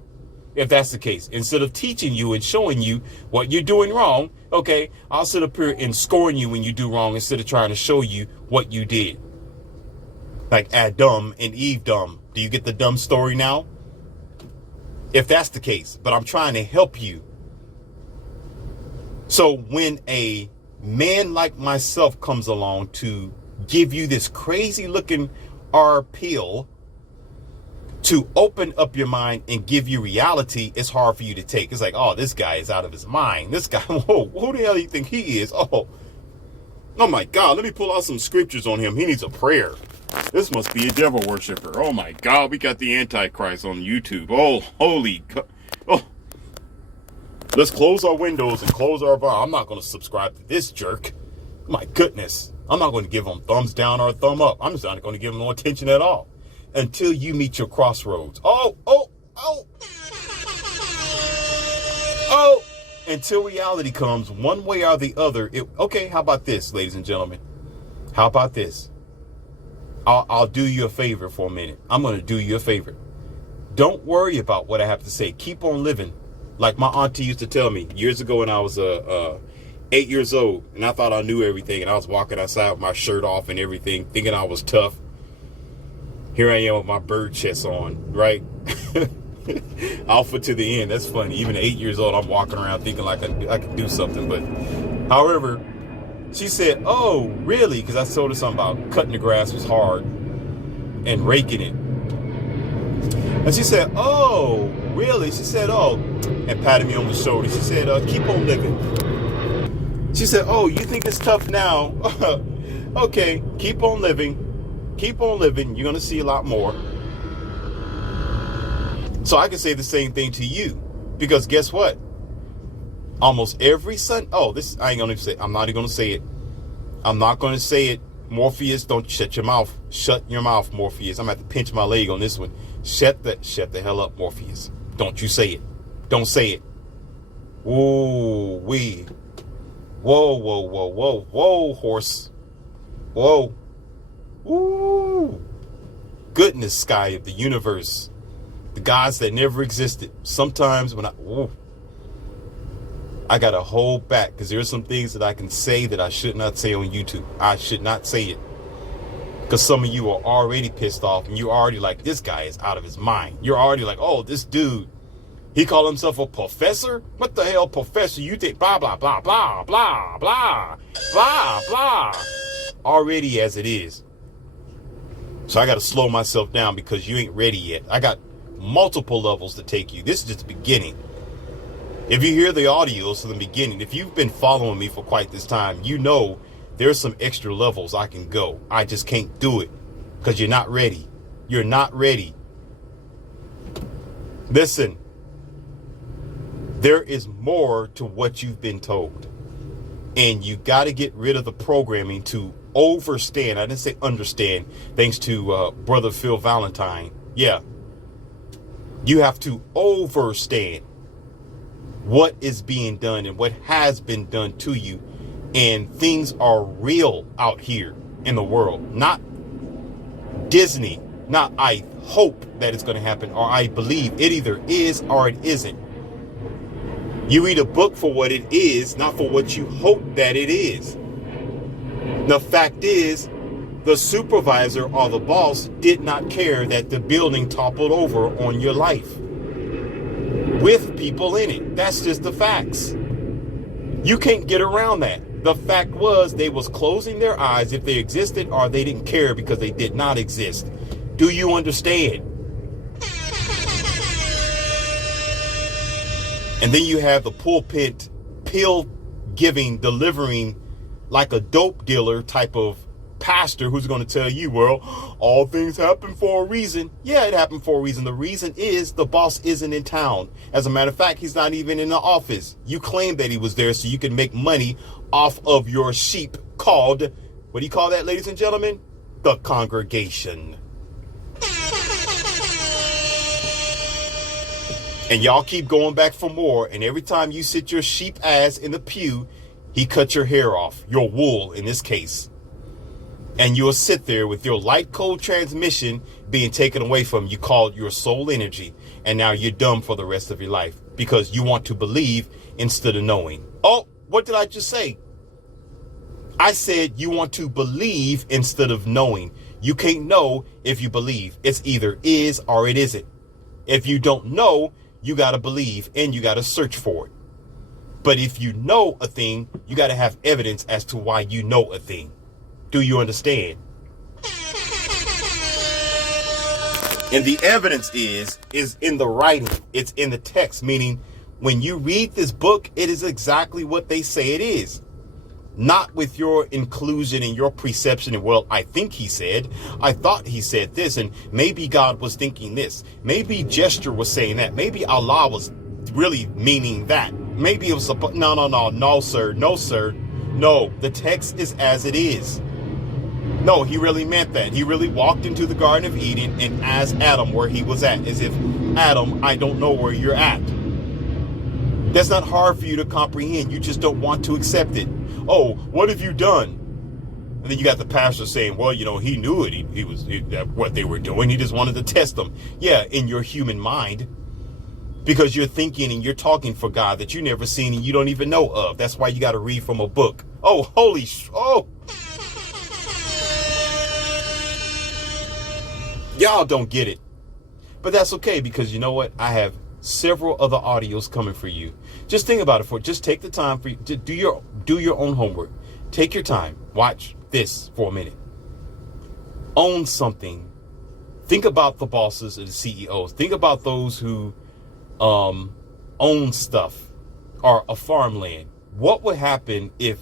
If that's the case, instead of teaching you and showing you what you're doing wrong, okay, I'll sit up here and scorn you when you do wrong instead of trying to show you what you did. Like Adam and Eve dumb. Do you get the dumb story now? If that's the case, but I'm trying to help you. So when a man like myself comes along to give you this crazy looking pill to open up your mind and give you reality, it's hard for you to take. It's like, oh, this guy is out of his mind. This guy, whoa, who the hell do you think he is? Oh my God, let me pull out some scriptures on him. He needs a prayer. This must be a devil worshiper. Oh my God, we got the Antichrist on YouTube. Oh, holy God. Oh. Let's close our windows and close our bar. I'm not going to subscribe to this jerk. My goodness. I'm not going to give him thumbs down or a thumb up. I'm just not going to give him no attention at all until you meet your crossroads. Oh. Until reality comes one way or the other. Okay, how about this, ladies and gentlemen? How about this? I'll do you a favor for a minute. I'm going to do you a favor. Don't worry about what I have to say. Keep on living. Like my auntie used to tell me years ago when I was 8 years old, and I thought I knew everything, and I was walking outside with my shirt off and everything, thinking I was tough. Here I am with my bird chest on, right? Alpha to the end. That's funny. Even at 8 years old, I'm walking around thinking like I could do something. But however, she said, oh, really? Because I told her something about cutting the grass was hard and raking it. And she said, oh, really? She said, oh, and patted me on the shoulder. She said, keep on living. She said, oh, you think it's tough now? Okay, keep on living. Keep on living. You're going to see a lot more. So I can say the same thing to you. Because guess what? Almost every Sunday. Oh, this, I ain't going to say, I'm not even going to say it. I'm not going to say it. Morpheus, don't shut your mouth. Shut your mouth, Morpheus. I'm going to have to pinch my leg on this one. Shut the hell up, Morpheus. Don't you say it. Don't say it. Ooh, wee. Whoa, horse. Whoa. Ooh. Goodness, sky of the universe. The gods that never existed. Sometimes when I got to hold back because there's some things that I can say that I should not say on YouTube. I should not say it. Because some of you are already pissed off and you're already like, this guy is out of his mind. You're already like, oh, this dude, he called himself a professor? What the hell, professor? You think blah, blah, blah, blah, blah, blah, blah, blah. Already as it is. So I got to slow myself down because you ain't ready yet. I got multiple levels to take you. This is just the beginning. If you hear the audios from the beginning, if you've been following me for quite this time, you know there's some extra levels I can go. I just can't do it because you're not ready. You're not ready. Listen, there is more to what you've been told. And you got to get rid of the programming to overstand. I didn't say understand, thanks to brother Phil Valentine. Yeah. You have to overstand what is being done and what has been done to you. And things are real out here in the world. Not Disney. Not I hope that it's going to happen or I believe. It either is or it isn't. You read a book for what it is, not for what you hope that it is. The fact is, the supervisor or the boss did not care that the building toppled over on your life with people in it. That's just the facts. You can't get around that. The fact was they was closing their eyes if they existed or they didn't care because they did not exist. Do you understand? And then you have the pulpit pill giving, delivering like a dope dealer type of pastor who's going to tell you, well, all things happen for a reason. Yeah, it happened for a reason. The reason is the boss isn't in town. As a matter of fact, he's not even in the office. You claim that he was there so you can make money off of your sheep called, what do you call that, ladies and gentlemen? The congregation. And y'all keep going back for more. And every time you sit your sheep ass in the pew, he cut your hair off, your wool in this case. And you'll sit there with your light cold transmission being taken away from you, called your soul energy. And now you're dumb for the rest of your life because you want to believe instead of knowing. Oh, what did I just say? I said you want to believe instead of knowing. You can't know if you believe. It's either is or it isn't. If you don't know, you got to believe and you got to search for it. But if you know a thing, you got to have evidence as to why you know a thing. Do you understand? And the evidence is in the writing. It's in the text, meaning when you read this book, it is exactly what they say it is. Not with your inclusion and your perception. And well, I think he said, I thought he said this, and maybe God was thinking this. Maybe gesture was saying that. Maybe Allah was really meaning that. Maybe it was no, sir. No, the text is as it is. No, he really meant that. He really walked into the Garden of Eden and asked Adam where he was at, as if, Adam, I don't know where you're at. That's not hard for you to comprehend. You just don't want to accept it. Oh, what have you done? And then you got the pastor saying, well, you know, he knew it. He was what they were doing. He just wanted to test them. Yeah, in your human mind. Because you're thinking and you're talking for God that you never seen and you don't even know of. That's why you got to read from a book. Oh, y'all don't get it. But that's okay, because you know what? I have several other audios coming for you. Just think about it. Just take the time for you to do your own homework. Take your time. Watch this for a minute. Own something. Think about the bosses and the CEOs. Think about those who own stuff or a farmland. What would happen if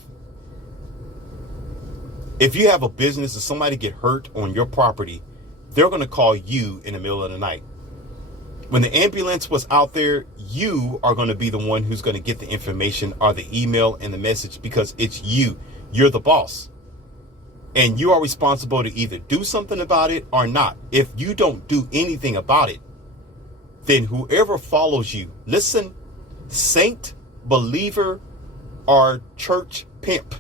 you have a business and somebody get hurt on your property? They're going to call you in the middle of the night. When the ambulance was out there, you are going to be the one who's going to get the information or the email and the message, because it's you. You're the boss. And you are responsible to either do something about it or not. If you don't do anything about it, then whoever follows you, listen, saint, believer, or church pimp,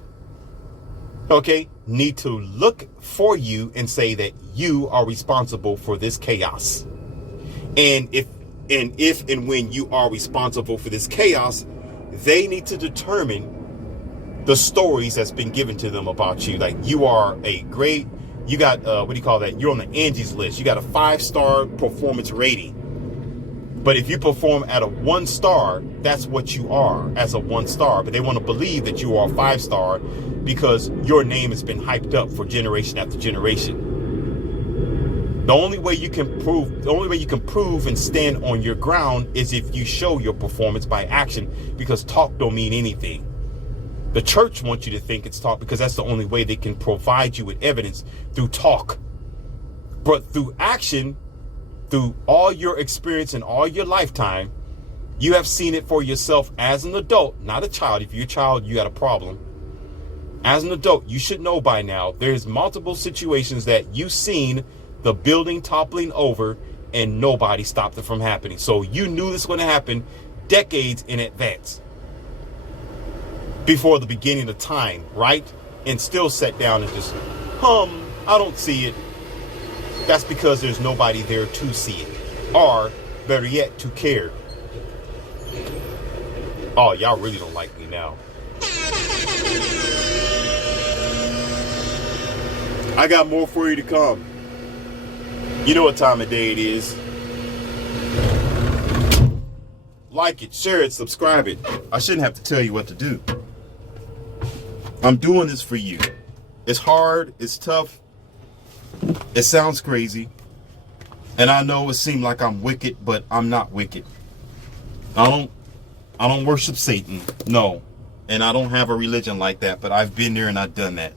okay, need to look for you and say that you are responsible for this chaos. And if and when you are responsible for this chaos, they need to determine the stories that's been given to them about you. Like, you are a great, you got, what do you call that? You're on the Angie's List. You got a 5-star performance rating. But if you perform at a 1 star, that's what you are as a 1 star. But they want to believe that you are a 5-star because your name has been hyped up for generation after generation. The only way you can prove and stand on your ground is if you show your performance by action, because talk don't mean anything. The church wants you to think it's talk because that's the only way they can provide you with evidence, through talk. But through action, through all your experience and all your lifetime, you have seen it for yourself as an adult, not a child. If you're a child, you got a problem. As an adult, you should know by now, there's multiple situations that you've seen the building toppling over and nobody stopped it from happening. So you knew this was going to happen decades in advance, before the beginning of time, right? And still sat down and just, I don't see it. That's because there's nobody there to see it, or better yet, to care. Oh, y'all really don't like me now. I got more for you to come. You know what time of day it is. Like it, share it, subscribe it. I shouldn't have to tell you what to do. I'm doing this for you. It's hard, it's tough, it sounds crazy, and I know it seems like I'm wicked, but I'm not wicked. I don't worship Satan, no, and I don't have a religion like that, but I've been there and I've done that.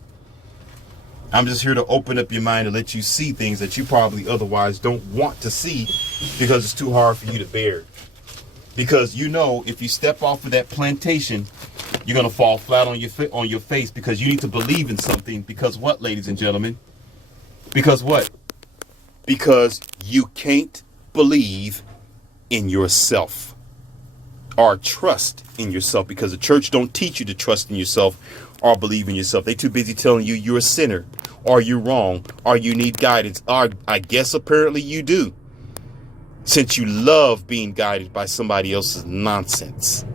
I'm just here to open up your mind and let you see things that you probably otherwise don't want to see, because it's too hard for you to bear. Because you know, if you step off of that plantation, you're going to fall flat on your face, because you need to believe in something. Because what, ladies and gentlemen? Because what? Because you can't believe in yourself or trust in yourself, because the church don't teach you to trust in yourself or believe in yourself. They too busy telling you you're a sinner, or you're wrong, or you need guidance, or I guess apparently you do, since you love being guided by somebody else's nonsense.